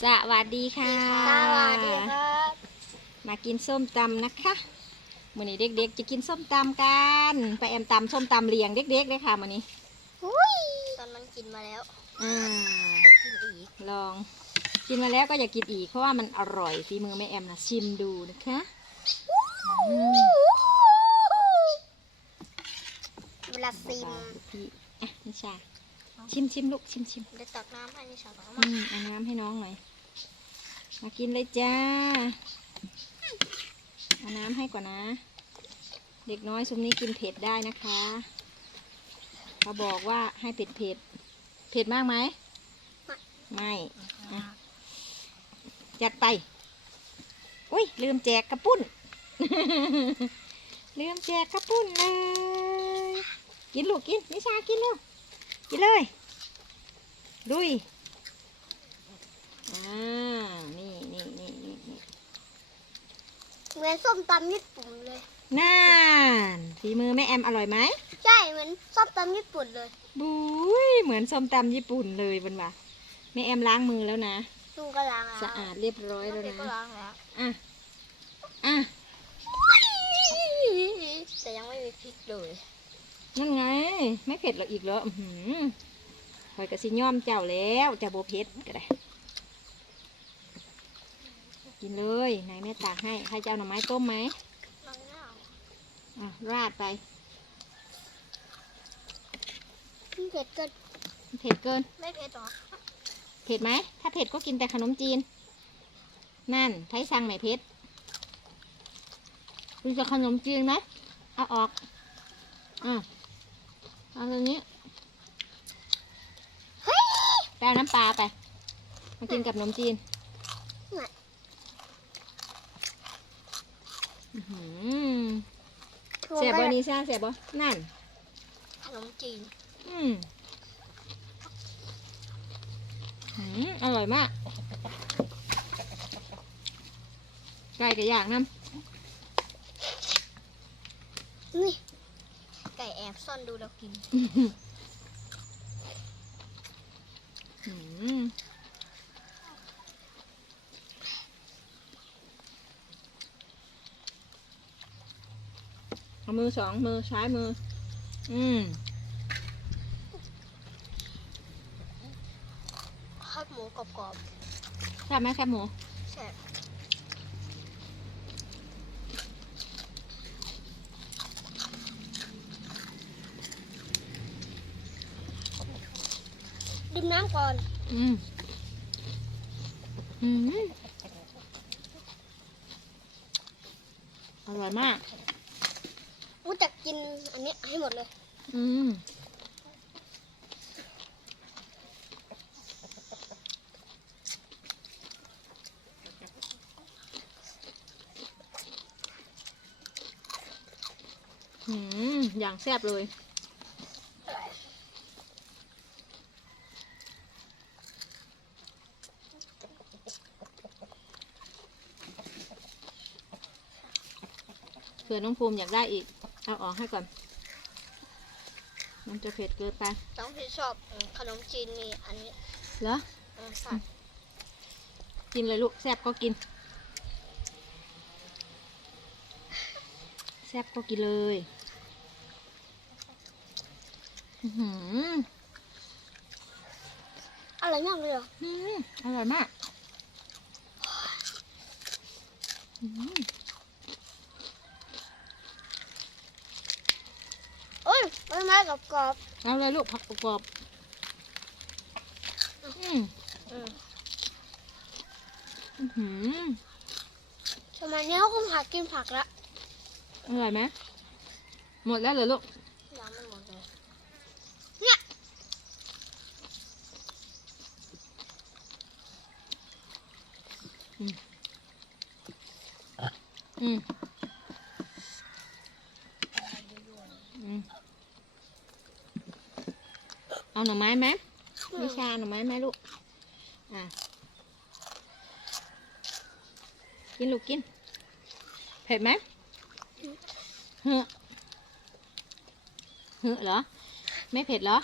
สวัสดีค่ะ สวัสดีครับ มากินส้มตำนะคะมื้อนี้เด็กๆ จะกินส้มตำกันไปแอมตำส้มตำเลียงเด็กๆเลยค่ะมื้อนี้ตอนนั้นกินมาแล้วอ่าจะกินอีกลอง กินมาแล้วก็อยากกินอีกเพราะว่ามันอร่อยฝีมือแม่แอมนะชิมดูนะคะอืมเวลาซิมเบาๆพี่อะนิชา ชิมชิมลูกชิมชิมได้ตักน้ำให้นิชาบ้างอืมเอาน้ำให้น้องหน่อย มากินเลยจ้า เอาน้ำให้ก่อนนะ เด็กน้อยซุมนี้กินเผ็ดได้นะคะเขาบอกว่าให้เผ็ดเผ็ดเผ็ดมากไหม ไม่อะจัดไป อุ้ยลืมแจกกระปุ้น ลืมแจกกระปุ้นเลย กินลูกกินนิชากินเร็ว กินเลยดุยอ่านี่นี่นี่นี่นี่เหมือนส้มตำญี่ปุ่นเลย น่านฝีมือแม่แอมอร่อยไหมใช่เหมือนส้มตำญี่ปุ่นเลยบุ้ยเหมือนส้มตำญี่ปุ่นเลยบันว่าแม่แอมล้างมือแล้วนะ ดูก็ล้างแล้วสะอาดเรียบร้อยแล้วเด็กก็นะล้างแล้ว อะอะ แต่ยังไม่มีพริกเลย นั่นไง ไม่เผ็ดหรอกอีกเหรออือหือคอยกระสิย่อมเจ้าแล้วจะโบเผ็ดก็ได้กินเลยไหนแม่ตากให้ใครจะเอาหน่อไม้ต้มไหมน้องหน้าอะราดไปเผ็ดเกินเผ็ดเกิน ไม่เผ็ดหรอเผ็ดไหม ถ้าเผ็ดก็กินแต่ขนมจีน นั่นไทยสั่งไหมเผ็ดคุณจะขนมจีนไหมเอาออกอะ เอาตัวนี้เฮ้ยแปลน้ำปลาไป มากินกับขนมจีนน่ะอื้อหือเสียบอนีซ่าเสียบอนั่น ขนมจีน อืมอืมอร่อยมากไก่กับอย่างน้ำนี่ไก่แอ บซ่อนดูเรากิน อืมเอามือสองมือซ้ายมือ อืมข้าวหมูกรอบแซ่บไหมแคบหมูๆแซ่บ ดื่มน้ำก่อน อืมอืมอร่อยมาก รู้จักกินอันนี้ให้หมดเลย อืมอืมอย่างแซ่บเลย เผื่อน้องภูมิอยากได้อีก เอาออกให้ก่อน มันจะเผ็ดเกินไปน้องพี่ชอบอืมขนมจีนนี่อันนี้เหรออืมใช่กินเลยลูกแซ่บก็กิน แซ่บก็กินเลยอื้อหืออร่อยมากเลยเหรออืมอร่อยมากอืม โอ้ย ไม่ไม้กับกรอบเอาเลยลูกผักกรอบๆอืมๆอืมอื้อหือสมัยนี้เขาคงหากินผักละอร่อยไหมหมดแล้วเหรอลูกยังไม่หมดเลยอืมอืม เอาหน่อไม้ไหมวิชาหน่อไม้ไหมลูก อะ กินลูกกิน เผ็ดไหมเฮ้อเฮ้อเหรอ ไม่เผ็ดเหรอ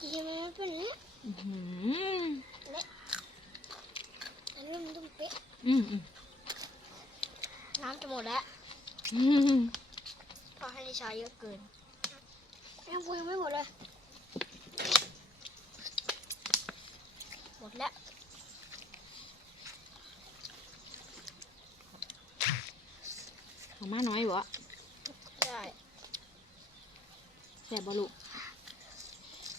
กินมันเป็นเนี้ยอื้อหือเละอืมอืมน้ำจะหมดแล้วอืมเพราะให้นิชาเยอะเกิน ยังพูยังไม่หมดเลย หมดแล้วเอามาน้อยบ่ได้แซ่บบ่ลูก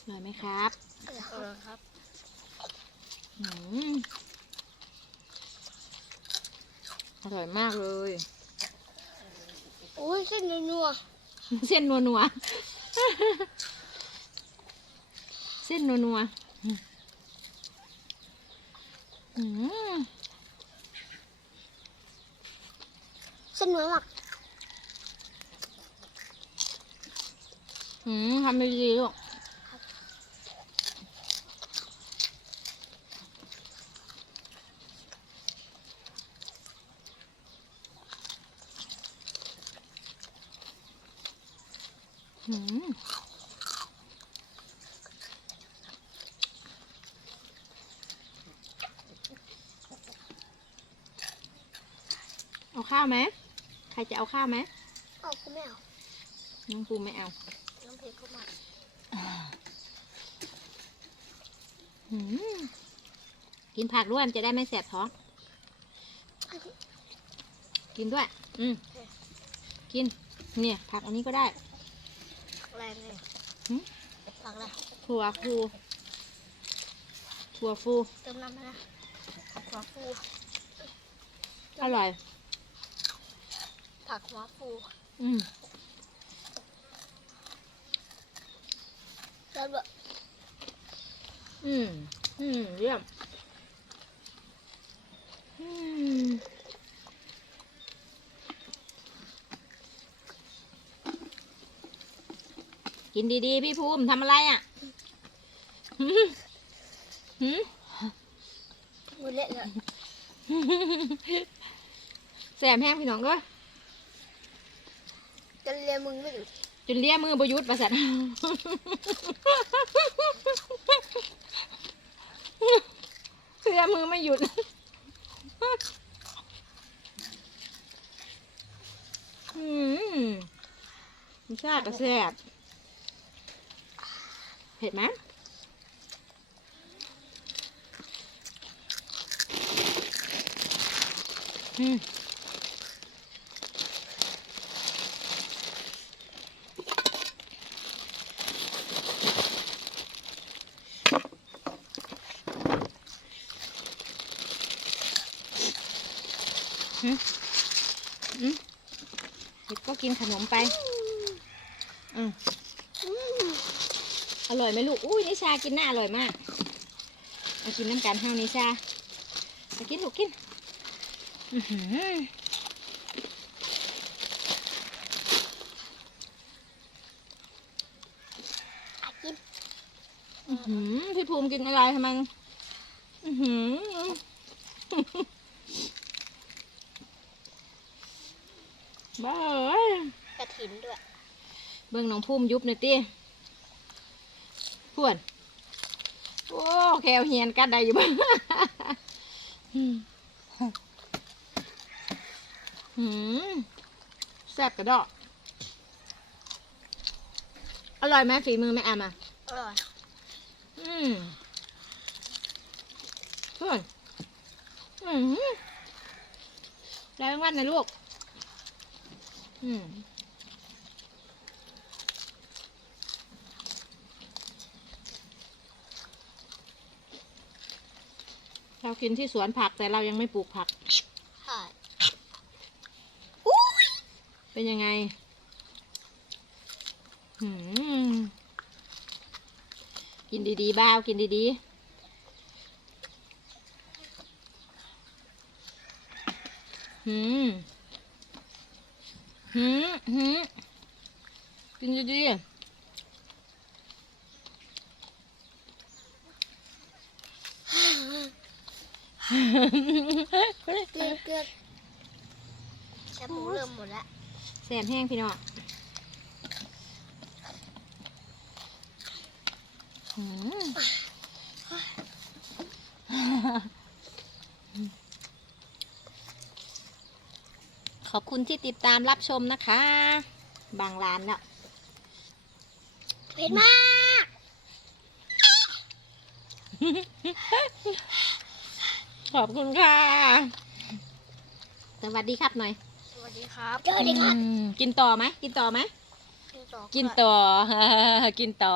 อร่อยไหมครับเออครับอืมอร่อยมากเลย โอ้ยเส้นนัว เส้นนัวนัวๆ เส้นนัวนัวๆอืมๆเส้นนัวมากอืมทำดีๆลูกอืม เอาข้าวไหมใครจะเอาข้าวไหมเอาคุณไม่เอาน้องภูมิไม่เอาน้ำเพชรเข้ามาอืมกินผักด้วยมันจะได้ไม่แสบท้อง กินด้วย อืมกิน เนี่ย ผักอันนี้ก็ได้แรงเลยหึผักอะไรถั่วฟูถั่วฟูเติมน้ำไปนะผักหัวฟูอร่อย ผักหัวฟูอืมแล้วแบบอืม อืม เยี่ยม อืม กินดีๆ พี่ภูมิทำอะไรอะหืมหืมมือเละเลย แสบแห้งพี่น้องก็ จะเลียมึงไม่หยุดจนเลี้ยมือบยุทธ์ประสันเลี้ยมือไม่หยุด อืมชาติก็แซ่บเผ็ดไหมอืม อืมเด็ กินขนมไปอืมอร่อยไหมลูก อุ้ยนิชากินน่าอร่อยมากมากินน้ำกันเฮานิชามากินลูกกินอือหืออะกิน อือหือพี่ภูมิกินอะไรทำไมอือหือ บ้าเอ้ยกระถินด้วย เบิ่งน้องภูมิยุบหน่อยติพวนโอ้แควเฮียนกัดได้อยู่บ้างหืมแซ่บกระดอกอร่อยไหมฝีมือแม่แอมอะอร่อย อืมเพื่อนอืมได้รางวัลนะลูก อืมเรากินที่สวนผักแต่เรายังไม่ปลูกผัก ใช่อุ้ยเป็นยังไงหืมกินดีๆ บ้าว กินดีๆหืม หืมหืมกินดีๆเกลือเกลือแชมพูเริ่มหมดแล้วแสบแห้งพี่น้องหืม ขอบคุณที่ติดตามรับชมนะคะ บางร้านแล้วเผ็ดมาก ขอบคุณค่ะ สวัสดีครับหน่อยสวัสดีครับสวัสดีครับ อืมกินต่อไหม กินต่อไหม กินต่อ กินต่อ กินต่อ